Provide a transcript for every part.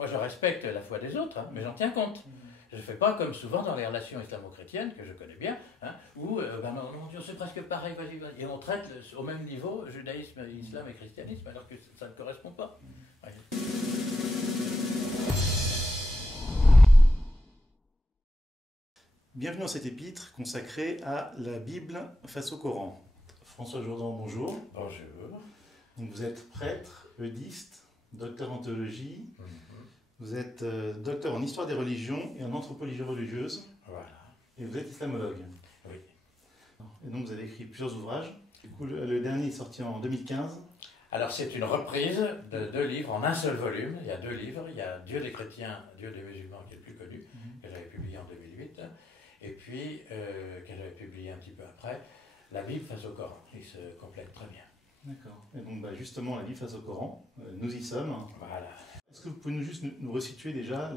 Moi, je respecte la foi des autres, hein, mais j'en tiens compte. Je ne fais pas comme souvent dans les relations islamo-chrétiennes, que je connais bien, hein, où mon Dieu, c'est presque pareil, vas-y, et on traite au même niveau judaïsme, islam et christianisme, alors que ça ne correspond pas. Ouais. Bienvenue dans cet épître consacré à la Bible face au Coran. François Jourdan, bonjour. Bonjour. Donc vous êtes prêtre, eudiste, docteur en théologie. Vous êtes docteur en histoire des religions et en anthropologie religieuse. Voilà. Et vous êtes islamologue. Oui. Et donc vous avez écrit plusieurs ouvrages. Du coup, le dernier est sorti en 2015. Alors c'est une reprise de 2 livres en un seul volume. Il y a 2 livres. Il y a Dieu des chrétiens, Dieu des musulmans, qui est le plus connu, que j'avais publié en 2008. Et puis, que j'avais publié un petit peu après, la Bible face au Coran. Il se complète très bien. D'accord. Et donc justement, la Bible face au Coran, nous y sommes. Voilà. Est-ce que vous pouvez juste nous resituer déjà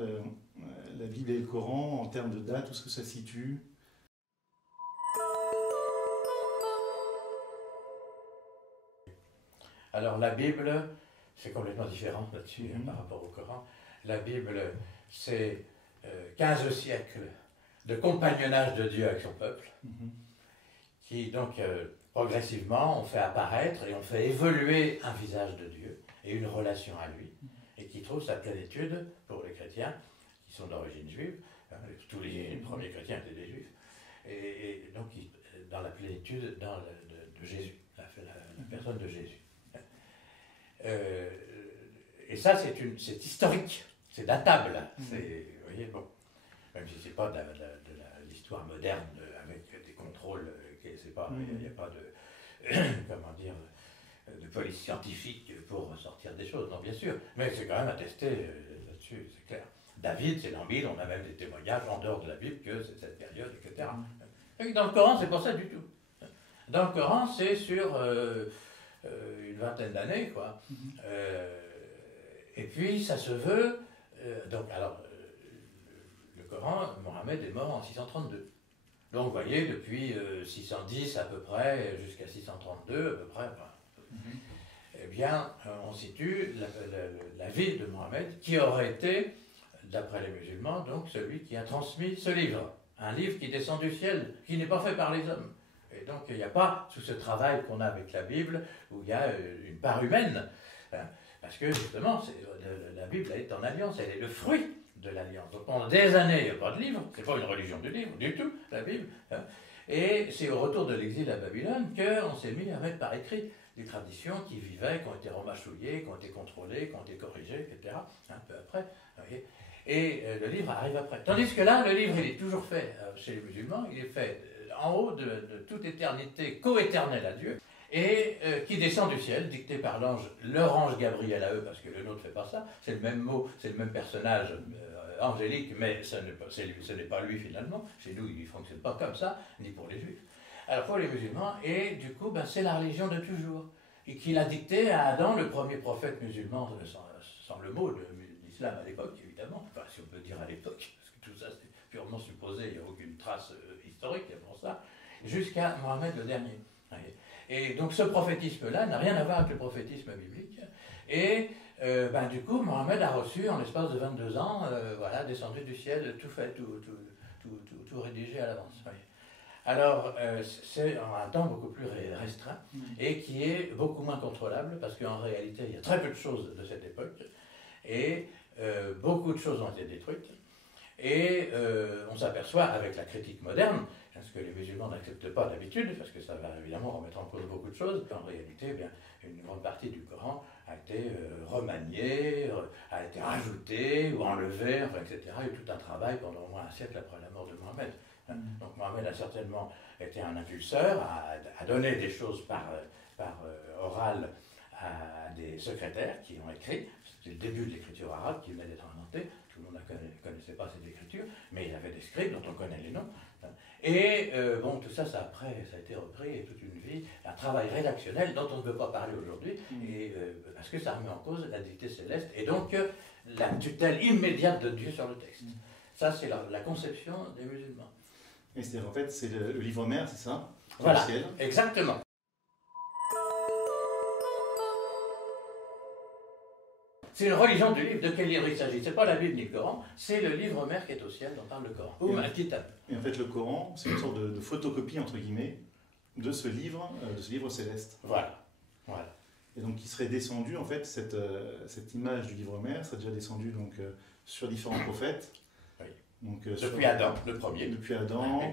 la Bible et le Coran en termes de date, où est-ce que ça se situe? Alors la Bible, c'est complètement différent là-dessus par rapport au Coran. La Bible, c'est 15 siècles de compagnonnage de Dieu avec son peuple, qui donc progressivement ont fait apparaître et ont fait évoluer un visage de Dieu et une relation à lui, et qui trouve sa plénitude pour les chrétiens qui sont d'origine juive. Tous les premiers chrétiens étaient des juifs, et donc dans la plénitude de Jésus, la personne de Jésus. Et ça, c'est historique, c'est datable. Vous voyez, bon, même si ce n'est pas de l'histoire moderne avec des contrôles, il n'y a pas de, comment dire, de police scientifique pour sortir des choses, non, bien sûr, mais c'est quand même attesté là-dessus, c'est clair. David, c'est dans la Bible, on a même des témoignages en dehors de la Bible que c'est cette période, etc. Et dans le Coran, c'est pas ça du tout. Dans le Coran, c'est sur une vingtaine d'années, quoi. Et puis, ça se veut... donc, alors, le Coran, Mohammed est mort en 632. Donc, vous voyez, depuis 610 à peu près, jusqu'à 632 à peu près, eh bien, on situe la vie de Mohammed, qui aurait été, d'après les musulmans, donc celui qui a transmis ce livre. Un livre qui descend du ciel, qui n'est pas fait par les hommes. Et donc, il n'y a pas tout ce travail qu'on a avec la Bible, où il y a une part humaine. Hein, parce que, justement, la Bible elle est en alliance, elle est le fruit de l'alliance. Donc, pendant des années, il n'y a pas de livre, c'est pas une religion du livre, du tout, la Bible. Hein, et c'est au retour de l'exil à Babylone qu'on s'est mis à mettre par écrit des traditions qui vivaient, qui ont été remâchouillées, qui ont été contrôlées, qui ont été corrigées, etc. Un peu après. Voyez. Et le livre arrive après. Tandis que là, le livre, il est toujours fait chez les musulmans, il est fait en haut de toute éternité, coéternelle à Dieu, et qui descend du ciel, dicté par leur ange Gabriel à eux, parce que le nôtre ne fait pas ça, c'est le même mot, c'est le même personnage angélique, mais ce n'est pas lui finalement, chez nous il ne fonctionne pas comme ça, ni pour les juifs, alors pour les musulmans, et du coup c'est la religion de toujours, et qu'il a dicté à Adam, le premier prophète musulman, sans le mot de l'islam à l'époque évidemment, enfin si on peut dire à l'époque, parce que tout ça c'est purement supposé, il n'y a aucune trace historique pour ça, jusqu'à Mohammed le dernier. Et donc ce prophétisme-là n'a rien à voir avec le prophétisme biblique. Et du coup, Mohammed a reçu en l'espace de 22 ans, voilà, descendu du ciel, tout fait, tout rédigé à l'avance. Alors, c'est un temps beaucoup plus restreint et qui est beaucoup moins contrôlable parce qu'en réalité, il y a très peu de choses de cette époque et beaucoup de choses ont été détruites. Et on s'aperçoit avec la critique moderne, ce que les musulmans n'acceptent pas d'habitude, parce que ça va évidemment remettre en cause beaucoup de choses, qu'en réalité, eh bien, une grande partie du Coran a été remaniée, a été rajoutée ou enlevée, enfin, etc. Il y a eu tout un travail pendant au moins un siècle après la mort de Mohammed. Donc Mohammed a certainement été un impulseur, a donné des choses par oral à des secrétaires qui ont écrit. C'était le début de l'écriture arabe qui venait d'être inventée. Tout le monde ne connaissait pas cette écriture, mais il y avait des scribes dont on connaît les noms. Et bon, tout ça, ça a été repris, et toute une vie, un travail rédactionnel dont on ne peut pas parler aujourd'hui, parce que ça remet en cause la dictée céleste, et donc la tutelle immédiate de Dieu sur le texte. Ça, c'est la conception des musulmans. Et c'est-à-dire, en fait, c'est le livre mère, c'est ça? Voilà, exactement. C'est une religion du livre. De quel livre il s'agit? Ce n'est pas la Bible ni le Coran, c'est le livre mère qui est au ciel dont parle le Coran. Ou un kitab. Et en fait, le Coran, c'est une sorte de photocopie, entre guillemets, de ce livre céleste. Voilà. Voilà. Et donc, il serait descendu, en fait, cette image du livre mère serait déjà descendue donc, sur différents prophètes. Oui. Donc, depuis Adam, le premier. Depuis Adam. Oui.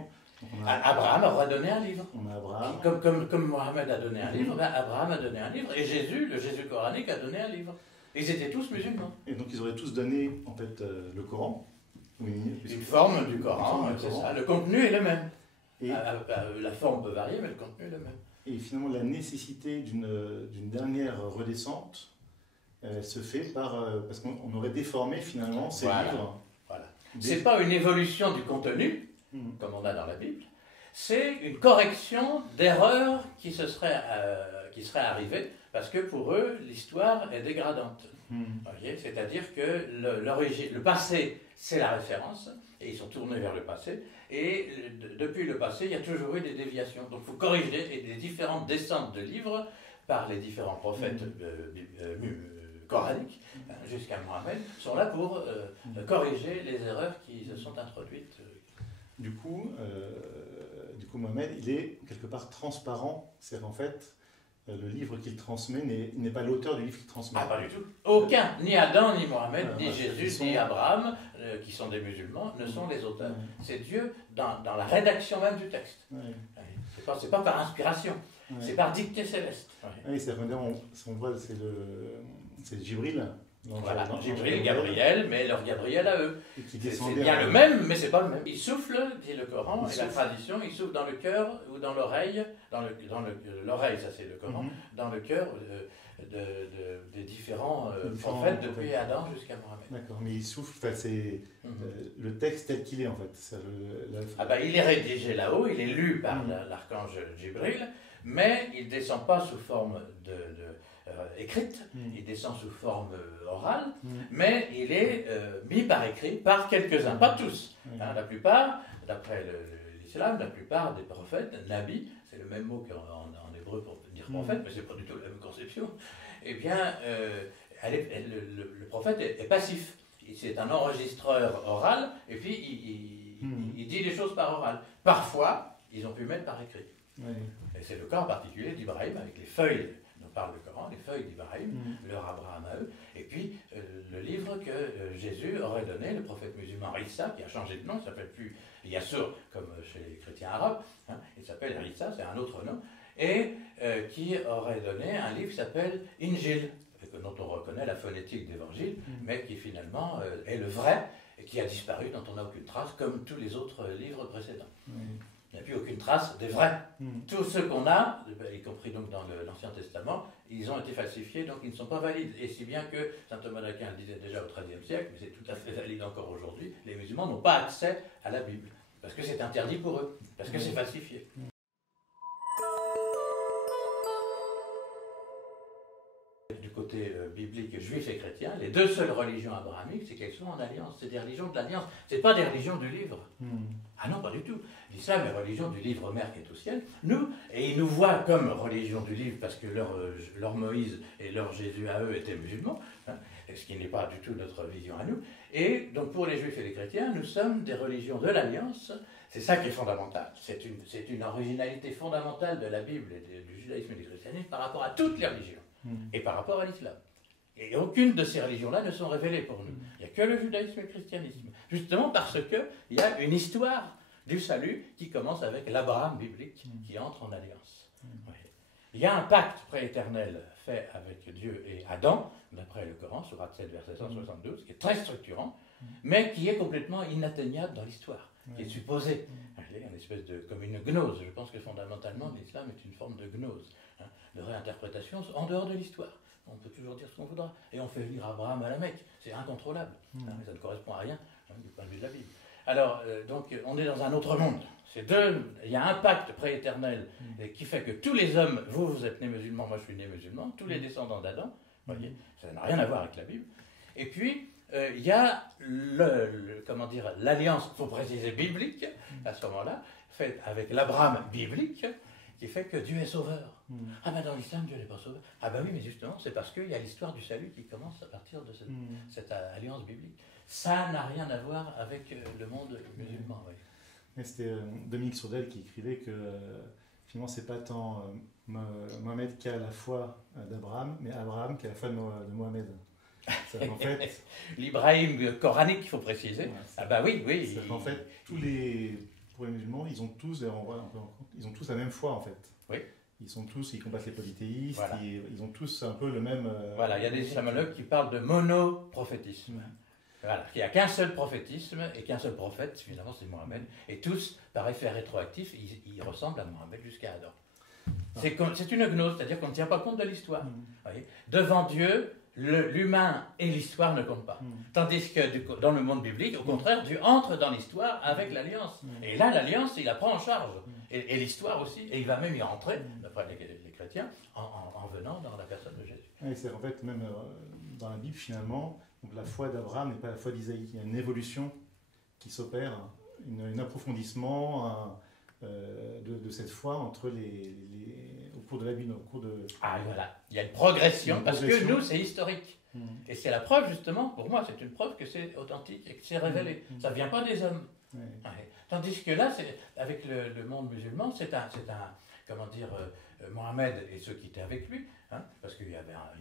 Donc Abraham aura donné un livre. On a Abraham. Comme Mohammed a donné un livre, ben Abraham a donné un livre. Et Jésus, le Jésus coranique, a donné un livre. Ils étaient tous musulmans. Et donc, ils auraient tous donné, en fait, le Coran. Oui, une forme du Coran, c'est ça. Le contenu est le même. Et la forme peut varier, mais le contenu est le même. Et finalement, la nécessité d'une dernière redescente se fait parce qu'on aurait déformé finalement ces livres. Voilà. Ce n'est pas une évolution du contenu, comme on a dans la Bible, c'est une correction d'erreurs qui seraient arrivées, parce que pour eux, l'histoire est dégradante. C'est-à-dire que le passé, c'est la référence, et ils sont tournés vers le passé, et depuis le passé, il y a toujours eu des déviations. Donc il faut corriger, et les différentes descentes de livres par les différents prophètes coraniques, jusqu'à Mohammed, sont là pour corriger les erreurs qui se sont introduites. Du coup, Mohammed, il est quelque part transparent, c'est en fait, le livre qu'il transmet n'est pas l'auteur du livre qu'il transmet. Ah, pas du tout. Aucun, ni Adam, ni Mohammed, ni Jésus, ni Abraham, qui sont des musulmans, ne sont les auteurs. C'est Dieu dans la rédaction même du texte. C'est pas par inspiration, c'est par dictée céleste. Oui, c'est-à-dire, on voit, c'est Jibril. Voilà, Jibril, Gabriel, mais leur Gabriel à eux. C'est bien le même, mais c'est pas le même. Il souffle, dit le Coran, et la tradition, il souffle dans le cœur ou dans l'oreille, l'oreille, ça c'est le Coran, dans le cœur des différents prophètes depuis Adam jusqu'à Mohammed. D'accord, mais il souffle, c'est le texte tel qu'il est en fait. Il est rédigé là-haut, il est lu par l'archange Jibril, mais il ne descend pas sous forme écrite, il descend sous forme orale, mais il est mis par écrit par quelques-uns, pas tous. La plupart, d'après l'islam, la plupart des prophètes, nabi, c'est le même mot qu'en hébreu pour dire prophète, mais c'est pas du tout la même conception, eh bien, le prophète est passif. C'est un enregistreur oral, et puis il dit les choses par oral. Parfois, ils ont pu mettre par écrit. Et c'est le cas en particulier d'Ibrahim, avec les feuilles dont parle le Coran, les feuilles d'Ibrahim, leur Abraham à eux, et puis le livre que Jésus aurait donné, le prophète musulman Issa, qui a changé de nom, il ne s'appelle plus Yassour, comme chez les chrétiens arabes, il s'appelle Issa, c'est un autre nom, et qui aurait donné un livre qui s'appelle Injil, dont on reconnaît la phonétique d'évangile, mais qui finalement est le vrai, et qui a disparu, dont on n'a aucune trace, comme tous les autres livres précédents. Il n'y a plus aucune trace des vrais. Tous ceux qu'on a, y compris donc dans l'Ancien Testament, ils ont été falsifiés, donc ils ne sont pas valides. Et si bien que saint Thomas d'Aquin le disait déjà au XIIIe siècle, mais c'est tout à fait valide encore aujourd'hui, les musulmans n'ont pas accès à la Bible, parce que c'est interdit pour eux, parce que c'est falsifié. Du côté biblique, juif et chrétien, les deux seules religions abrahamiques, c'est qu'elles sont en alliance. C'est des religions de l'alliance, ce n'est pas des religions du livre. Ah non, pas du tout. L'islam est religion du livre mère qui est au ciel. Et ils nous voient comme religion du livre parce que leur Moïse et leur Jésus à eux étaient musulmans, ce qui n'est pas du tout notre vision à nous. Et donc pour les juifs et les chrétiens, nous sommes des religions de l'alliance. C'est ça qui est fondamental. C'est une originalité fondamentale de la Bible et du judaïsme et du christianisme par rapport à toutes les religions et par rapport à l'islam. Et aucune de ces religions-là ne sont révélées pour nous. Il n'y a que le judaïsme et le christianisme. Justement parce qu'il y a une histoire du salut qui commence avec l'Abraham biblique qui entre en alliance. Il y a un pacte prééternel fait avec Dieu et Adam, d'après le Coran, Sourate 7, verset 172, qui est très structurant, mais qui est complètement inatteignable dans l'histoire, qui est supposé. Une espèce comme une gnose. Je pense que fondamentalement, l'islam est une forme de gnose, de réinterprétation en dehors de l'histoire. On peut toujours dire ce qu'on voudra. Et on fait venir Abraham à la Mecque. C'est incontrôlable. Mais ça ne correspond à rien du point de vue de la Bible. Alors, donc, on est dans un autre monde. Il y a un pacte prééternel qui fait que tous les hommes, vous êtes nés musulmans, moi je suis né musulman, tous les descendants d'Adam, voyez, ça n'a rien à voir avec la Bible. Et puis, il y a l'alliance, il faut préciser, biblique, à ce moment-là, faite avec l'Abraham biblique, qui fait que Dieu est sauveur. Ah ben dans l'islam, Dieu n'est pas sauveur. Ah ben oui, mais justement, c'est parce qu'il y a l'histoire du salut qui commence à partir de cette alliance biblique. Ça n'a rien à voir avec le monde musulman. Oui. Mais c'était Dominique Sourdel qui écrivait que finalement, c'est pas tant Mohamed qui a la foi d'Abraham, mais Abraham qui a la foi de Mohamed. En fait, l'Ibrahim coranique, il faut préciser. Ouais, ah bah oui, oui. En fait, pour les musulmans, ils ont tous la même foi en fait. Oui. Ils combattent les polythéistes, voilà. ils ont tous un peu le même... Voilà, il y a des islamologues qui parlent de monoprophétisme. Voilà, il n'y a qu'un seul prophétisme et qu'un seul prophète, finalement c'est Mohammed. Et tous, par effet rétroactif, ils ressemblent à Mohammed jusqu'à Adam. C'est une gnose, c'est-à-dire qu'on ne tient pas compte de l'histoire. Devant Dieu, l'humain et l'histoire ne comptent pas. Tandis que dans le monde biblique, au contraire, Dieu entre dans l'histoire avec l'alliance. Et là, l'alliance, il la prend en charge. Et l'histoire aussi. Et il va même y rentrer, d'après les chrétiens, en venant dans la personne de Jésus. Oui, c'est en fait, même dans la Bible, finalement, donc la foi d'Abraham n'est pas la foi d'Isaïe. Il y a une évolution qui s'opère, un approfondissement de cette foi entre au cours de la Bible, au cours de... Ah voilà, il y a une progression, parce que nous, c'est historique. Et c'est la preuve, justement, pour moi, c'est une preuve que c'est authentique et que c'est révélé. Ça ne vient pas des hommes. Tandis que là, avec le monde musulman, c'est un comment dire, Mohammed et ceux qui étaient avec lui, parce qu'il y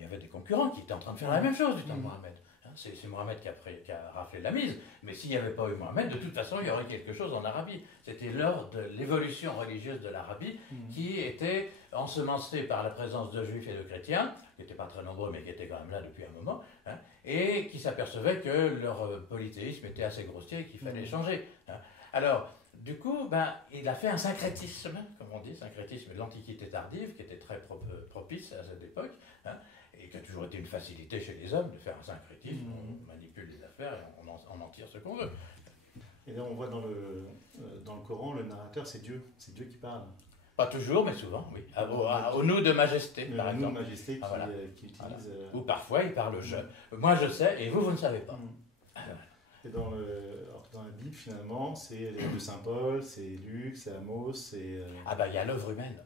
avait des concurrents qui étaient en train de faire la même chose du temps de Mohammed. C'est Mohammed qui a raflé la mise, mais s'il n'y avait pas eu Mohammed, de toute façon, il y aurait quelque chose en Arabie. C'était lors de l'évolution religieuse de l'Arabie qui était ensemencée par la présence de juifs et de chrétiens, qui n'étaient pas très nombreux, mais qui étaient quand même là depuis un moment, et qui s'apercevaient que leur polythéisme était assez grossier et qu'il fallait changer. Alors, du coup, il a fait un syncrétisme, comme on dit, syncrétisme de l'Antiquité tardive, qui était très propice à cette époque, et qui a toujours été une facilité chez les hommes de faire un syncrétisme. On manipule les affaires et on en tire ce qu'on veut. Et là, on voit dans le Coran, le narrateur, c'est Dieu qui parle. Pas toujours, mais souvent, oui. Au nous de majesté, par exemple. Nous de majesté qui utilise... Voilà. Ou parfois, il parle je. Moi, je sais, et vous ne savez pas. Et dans la Bible, finalement, c'est les lettres de Saint Paul, c'est Luc, c'est Amos, c'est... il y a l'œuvre humaine.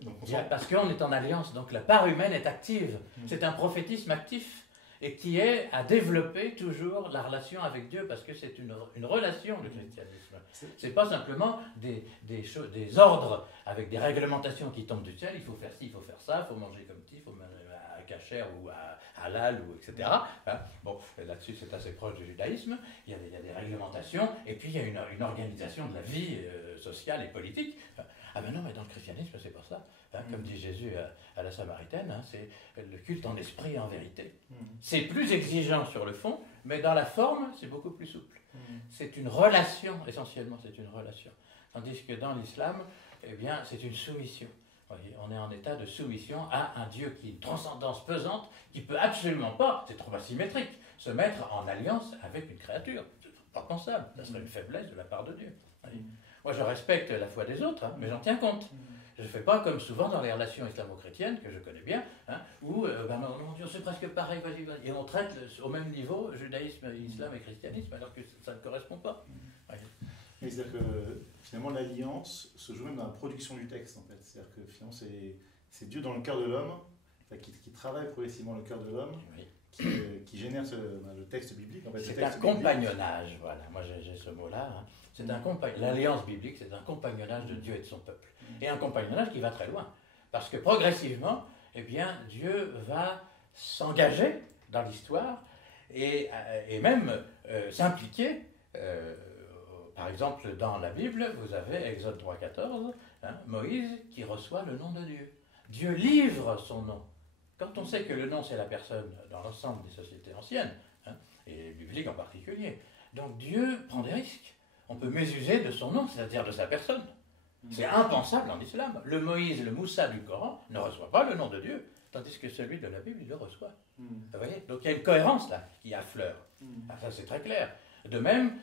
Donc parce qu'on est en alliance, donc la part humaine est active. C'est un prophétisme actif et qui est à développer toujours la relation avec Dieu, parce que c'est une relation, le christianisme. C'est pas simplement des ordres avec des réglementations qui tombent du ciel, il faut faire ci, il faut faire ça, il faut manger comme ci, il faut manger à kasher ou à halal, etc. Bon, là-dessus c'est assez proche du judaïsme, il y a des réglementations, et puis il y a une organisation de la vie sociale et politique. Non, mais dans le christianisme, c'est pas ça. Comme dit Jésus à la Samaritaine, c'est le culte en esprit et en vérité. C'est plus exigeant sur le fond, mais dans la forme, c'est beaucoup plus souple. C'est une relation, essentiellement, c'est une relation. Tandis que dans l'islam, c'est une soumission. Voyez, on est en état de soumission à un Dieu qui a une transcendance pesante, qui peut absolument pas, c'est trop asymétrique, se mettre en alliance avec une créature. C'est pas pensable, ça serait une faiblesse de la part de Dieu. Moi, je respecte la foi des autres, mais j'en tiens compte. Je ne fais pas comme souvent dans les relations islamo-chrétiennes, que je connais bien, où mon Dieu, c'est presque pareil, vas-y, et on traite au même niveau judaïsme, islam et christianisme, alors que ça ne correspond pas. C'est-à-dire que finalement, l'alliance se joue même dans la production du texte, en fait. C'est-à-dire que finalement, c'est Dieu dans le cœur de l'homme, qui travaille progressivement le cœur de l'homme, qui génère le texte biblique. En fait, c'est un compagnonnage, voilà, moi j'ai ce mot-là. L'alliance biblique, c'est un compagnonnage de Dieu et de son peuple. Et un compagnonnage qui va très loin. Parce que progressivement, Dieu va s'engager dans l'histoire et même s'impliquer. Par exemple, dans la Bible, vous avez Exode 3,14, Moïse qui reçoit le nom de Dieu. Dieu livre son nom. Quand on sait que le nom, c'est la personne dans l'ensemble des sociétés anciennes, et bibliques en particulier, donc Dieu prend des risques. On peut mésuser de son nom, c'est-à-dire de sa personne. C'est impensable en islam. Le Moïse, le Moussa du Coran ne reçoit pas le nom de Dieu, tandis que celui de la Bible, il le reçoit. Vous voyez ? Donc il y a une cohérence là qui affleure. Ça c'est très clair. De même,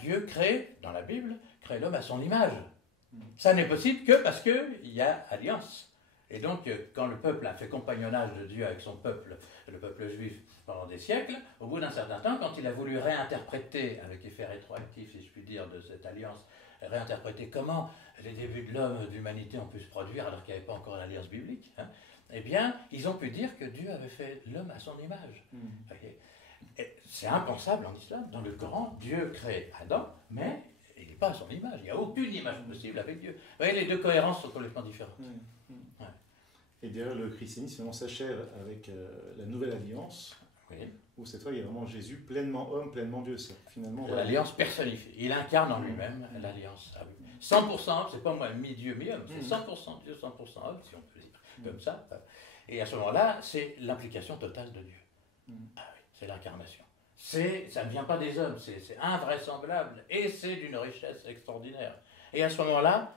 Dieu crée, dans la Bible, crée l'homme à son image. Ça n'est possible que parce qu'il y a alliance. Et donc, quand le peuple a fait compagnonnage de Dieu avec son peuple, le peuple juif, pendant des siècles, au bout d'un certain temps, quand il a voulu réinterpréter, avec effet rétroactif, si je puis dire, de cette alliance, réinterpréter comment les débuts de l'homme, de l'humanité ont pu se produire alors qu'il n'y avait pas encore l'alliance biblique, hein, eh bien, ils ont pu dire que Dieu avait fait l'homme à son image. C'est impensable en islam. Dans le Coran, Dieu crée Adam, mais il n'est pas à son image. Il n'y a aucune image possible avec Dieu. Vous voyez, les deux cohérences sont complètement différentes. Ouais. Et d'ailleurs, le christianisme finalement s'achève avec la nouvelle alliance, où cette fois, il y a vraiment Jésus pleinement homme, pleinement Dieu. Finalement, l'alliance personnifiée. Il incarne en lui-même l'alliance. 100% homme, c'est pas moi, mi-Dieu, mi-homme. C'est 100% Dieu, 100% homme, si on peut dire comme ça. Et à ce moment-là, c'est l'implication totale de Dieu. Ah oui, c'est l'incarnation. Ça ne vient pas des hommes, c'est invraisemblable et c'est d'une richesse extraordinaire. Et à ce moment-là,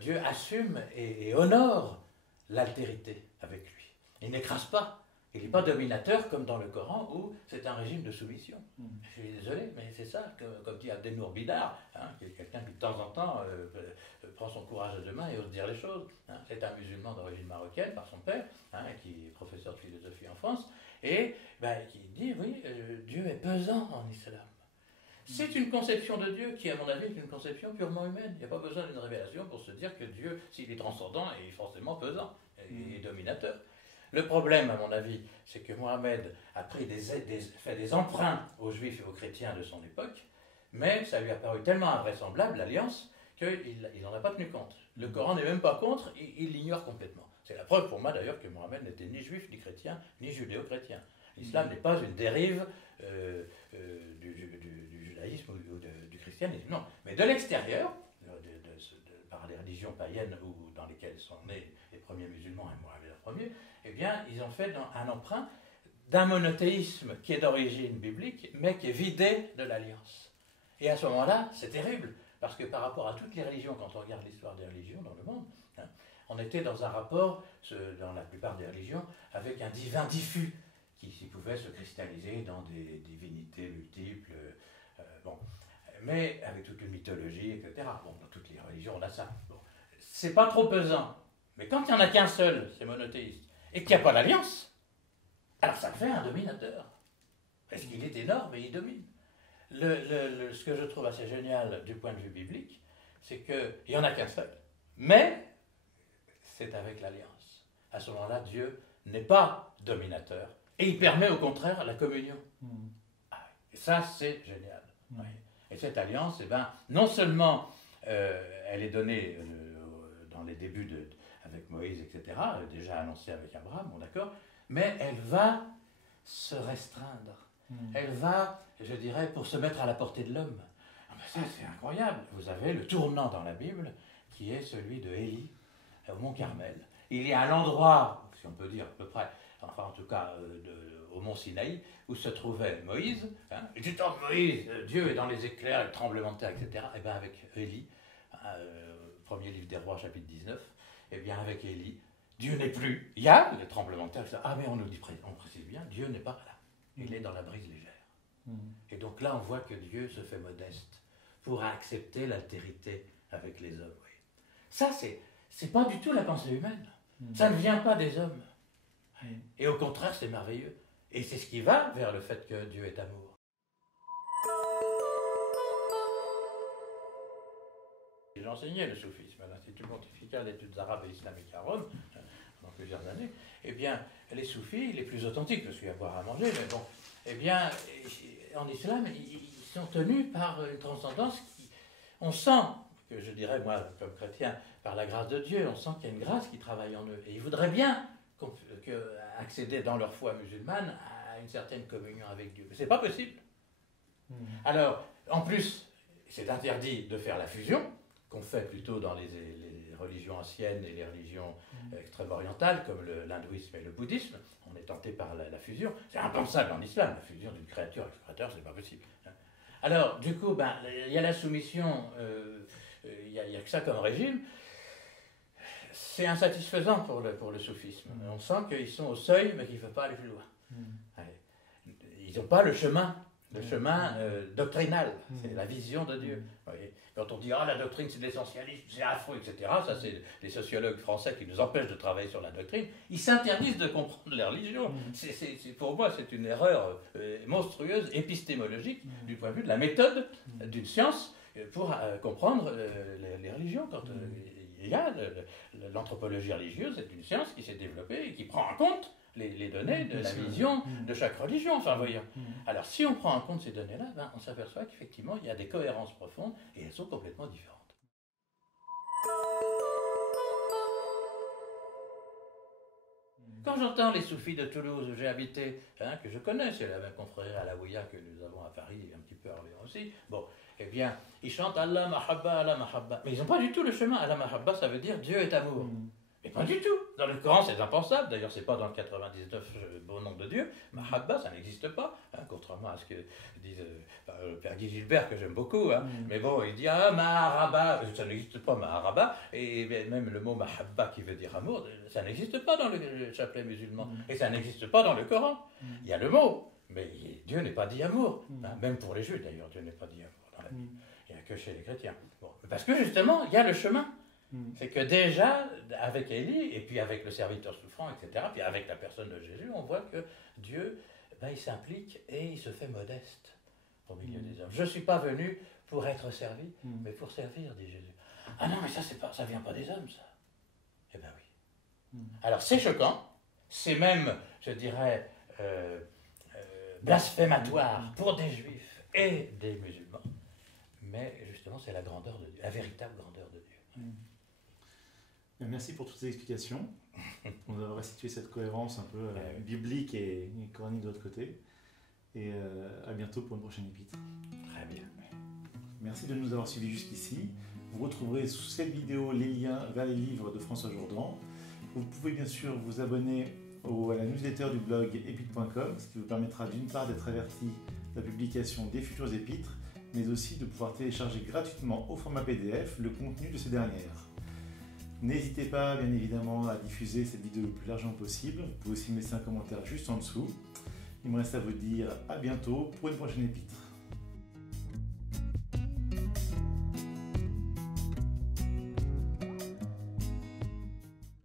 Dieu assume et honore l'altérité avec lui. Il n'écrase pas. Il n'est pas dominateur comme dans le Coran où c'est un régime de soumission. Je suis désolé, mais c'est ça, comme dit Abdenour Bidar, hein, qui est quelqu'un qui de temps en temps prend son courage à deux mains et ose dire les choses. Hein. C'est un musulman d'origine marocaine par son père, hein, qui est professeur de philosophie en France, et qui dit, oui, Dieu est pesant en islam. C'est une conception de Dieu qui, à mon avis, est une conception purement humaine. Il n'y a pas besoin d'une révélation pour se dire que Dieu, s'il est transcendant, est forcément pesant et dominateur. Le problème, à mon avis, c'est que Mohammed a fait des emprunts aux juifs et aux chrétiens de son époque, mais ça lui a paru tellement invraisemblable, l'alliance, qu'il n'en a pas tenu compte. Le Coran n'est même pas contre, il l'ignore complètement. C'est la preuve pour moi d'ailleurs que Mohammed n'était ni juif, ni chrétien, ni judéo-chrétien. L'islam n'est pas une dérive du judaïsme ou du christianisme, non. Mais de l'extérieur, par les religions païennes ou dans lesquelles sont nés les premiers musulmans et Mohammed le premier, eh bien, ils ont fait un emprunt d'un monothéisme qui est d'origine biblique, mais qui est vidé de l'alliance. Et à ce moment-là, c'est terrible, parce que par rapport à toutes les religions, quand on regarde l'histoire des religions dans le monde, hein, on était dans un rapport, dans la plupart des religions, avec un divin diffus, qui pouvait se cristalliser dans des divinités multiples, mais avec toute une mythologie, etc. Bon, dans toutes les religions, on a ça. Bon. C'est pas trop pesant. Mais quand il n'y en a qu'un seul, c'est monothéiste, et qu'il n'y a pas d'alliance, alors ça fait un dominateur. Parce qu'il est énorme et il domine. Ce que je trouve assez génial du point de vue biblique, c'est qu'il n'y en a qu'un seul. Mais c'est avec l'alliance. À ce moment-là, Dieu n'est pas dominateur. Et il permet au contraire la communion. Et ça, c'est génial. Oui. Et cette alliance, non seulement elle est donnée dans les débuts avec Moïse, etc., déjà annoncée avec Abraham, bon, d'accord, mais elle va se restreindre. Elle va, je dirais, pour se mettre à la portée de l'homme. Ça, c'est incroyable. Vous avez le tournant dans la Bible qui est celui de Élie au Mont Carmel. Il y a un endroit, si on peut dire à peu près, enfin en tout cas au Mont Sinaï, où se trouvait Moïse. Hein, et du temps de Moïse, Dieu est dans les éclairs, le tremblement de terre, etc. Et bien avec Élie, premier livre des rois, chapitre 19, et bien avec Élie, Dieu n'est plus. Il y a le tremblement de terre, etc. Ah mais on précise bien, Dieu n'est pas là. Il est dans la brise légère. Et donc là, on voit que Dieu se fait modeste pour accepter l'altérité avec les hommes. Oui. Ça, c'est pas du tout la pensée humaine. Ça ne vient pas des hommes. Et au contraire, c'est merveilleux. Et c'est ce qui va vers le fait que Dieu est amour. J'ai enseigné le soufisme à l'Institut pontifical d'études arabes et islamiques à Rome, pendant plusieurs années. Eh bien, les soufis, les plus authentiques, parce qu'il y a à boire à manger, mais bon, eh bien, en islam, ils sont tenus par une transcendance qui... On sent, que je dirais, moi, comme chrétien, par la grâce de Dieu, on sent qu'il y a une grâce qui travaille en eux. Et ils voudraient bien accéder dans leur foi musulmane à une certaine communion avec Dieu. Mais ce n'est pas possible. Alors, en plus, c'est interdit de faire la fusion, qu'on fait plutôt dans les religions anciennes et les religions extrême-orientales, comme l'hindouisme et le bouddhisme. On est tenté par la fusion. C'est impensable en islam, la fusion d'une créature avec un créateur, c'est pas possible. Alors, du coup, il y a la soumission, il n'y a que ça comme régime. C'est insatisfaisant pour le soufisme. On sent qu'ils sont au seuil, mais qu'ils ne veulent pas aller plus loin. Ils n'ont pas le chemin doctrinal. C'est la vision de Dieu. Quand on dit « Ah, la doctrine, c'est de l'essentialisme, c'est affreux, etc. » Ça, c'est les sociologues français qui nous empêchent de travailler sur la doctrine. Ils s'interdisent de comprendre la religion. Pour moi, c'est une erreur monstrueuse, épistémologique, du point de vue de la méthode d'une science pour comprendre les religions. Quand il y a l'anthropologie religieuse, c'est une science qui s'est développée et qui prend en compte les données de la vision de chaque religion. Enfin, voyons. Alors, si on prend en compte ces données-là, ben, on s'aperçoit qu'effectivement, il y a des cohérences profondes et elles sont complètement différentes. Quand j'entends les soufis de Toulouse où j'ai habité, que je connais, c'est la même confrérie à la Ouïa que nous avons à Paris et un petit peu à Orléans aussi, bon, eh bien, ils chantent Allah Mahabba, Allah Mahabba. Mais ils n'ont pas du tout le chemin. Allah Mahabba, ça veut dire Dieu est amour. Mais pas du tout. Dans le Coran, c'est impensable. D'ailleurs, c'est pas dans le 99 beau nom de Dieu. Mahabba, ça n'existe pas, contrairement à ce que disent le père Guy Gilbert, que j'aime beaucoup. Mais bon, il dit Maharaba, ça n'existe pas, Maharaba. Et même le mot Mahabba, qui veut dire amour, ça n'existe pas dans le chapelet musulman. Et ça n'existe pas dans le Coran. Il y a le mot, mais Dieu n'est pas dit amour. Même pour les Juifs, d'ailleurs, Dieu n'est pas dit amour dans la Bible. Il n'y a que chez les chrétiens. Bon, parce que justement, il y a le chemin. C'est que déjà, avec Élie, et puis avec le serviteur souffrant, etc., puis avec la personne de Jésus, on voit que Dieu, il s'implique et il se fait modeste au milieu des hommes. Je ne suis pas venu pour être servi, mais pour servir, dit Jésus. Ah non, mais ça vient pas des hommes, ça. Eh bien oui. Alors c'est choquant, c'est même, je dirais, blasphématoire pour des juifs et des musulmans, mais justement c'est la grandeur de Dieu, la véritable grandeur de Dieu. Merci pour toutes ces explications. On va restituer cette cohérence un peu biblique et coranique de l'autre côté. Et à bientôt pour une prochaine épître. Très bien. Merci de nous avoir suivis jusqu'ici. Vous retrouverez sous cette vidéo les liens vers les livres de François Jourdan. Vous pouvez bien sûr vous abonner à la newsletter du blog épître.com, ce qui vous permettra d'une part d'être averti de la publication des futures épîtres, mais aussi de pouvoir télécharger gratuitement au format PDF le contenu de ces dernières. N'hésitez pas, bien évidemment, à diffuser cette vidéo le plus largement possible. Vous pouvez aussi me laisser un commentaire juste en dessous. Il me reste à vous dire à bientôt pour une prochaine épître.